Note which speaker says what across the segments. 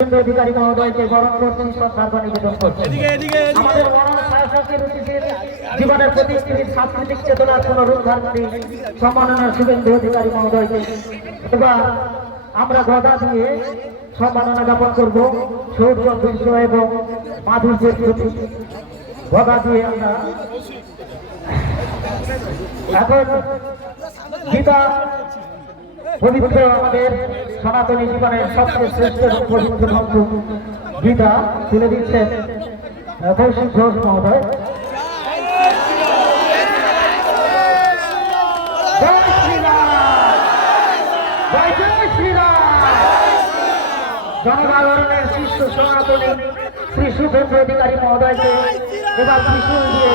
Speaker 1: অধিকারী মহোদয়কে বরণ শ্রদ্ধার্ঘ নিবেদন আমাদের ছায়াশক্তির জীবনের প্রতিষ্ঠিত সাংস্কৃতিক চেতনার পুনরুদ্ধারকারী সম্মাননা শুভেন্দু অধিকারী মহোদয়কে এবার আমরা গদা দিয়ে সম্মাননা জ্ঞাপন করব। সৌর্য দৃশ্য এবং মাধুর্যের প্রতি গদা দিয়ে আমরা এখন গীতা পবিত্র আমাদের সনাতনী জীবনের সবচেয়ে শ্রেষ্ঠ এবং পবিত্র গ্রন্থ গীতা তুলে দিচ্ছেন কৌশিক ঘোষ মহোদয়। জনসাধারণের শিষ্য সনাতনী শ্রী সুভেন্দ্র অধিকারী মহোদয়কে এবার ত্রিশূল দিয়ে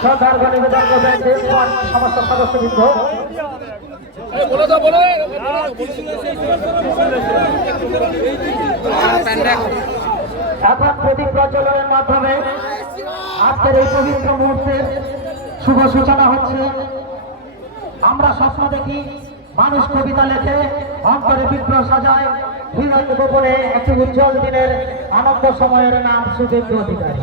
Speaker 1: শ্রদ্ধার্ঘ নিবেদন করবেন সমস্ত এখন প্রদীপ প্রজ্বলনের মাধ্যমে আজকের এই পবিত্র মুহূর্তের শুভ সূচনা হচ্ছে। আমরা স্বপ্ন দেখি মানুষ কবিতা লেখে, অন্তরে বিগ্রহ সাজায়, হৃদয় গোপনে একটি উজ্জ্বল দিনের আনন্দ সময়ের নাম শুভেন্দু অধিকারী।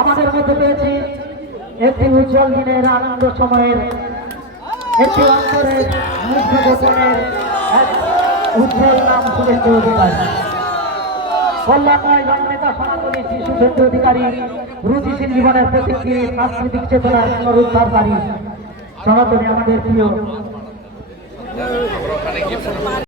Speaker 1: আমাদের মধ্যে পেয়েছি একটি উজ্জ্বল দিনের আনন্দ সময়ের, একটি অন্তরের মুগ্ধ গোপনের উজ্জ্বল নাম শুভেন্দু অধিকারী। কল্যাণময় জননেতা সনাতনী শ্রী শুভেন্দু অধিকারী, রুচিশীল জীবনের প্রতিক্রিয়া, সাংস্কৃতিক চেতনার পুনরুদ্ধারকারী। সনাতনী আমাদের প্রিয়।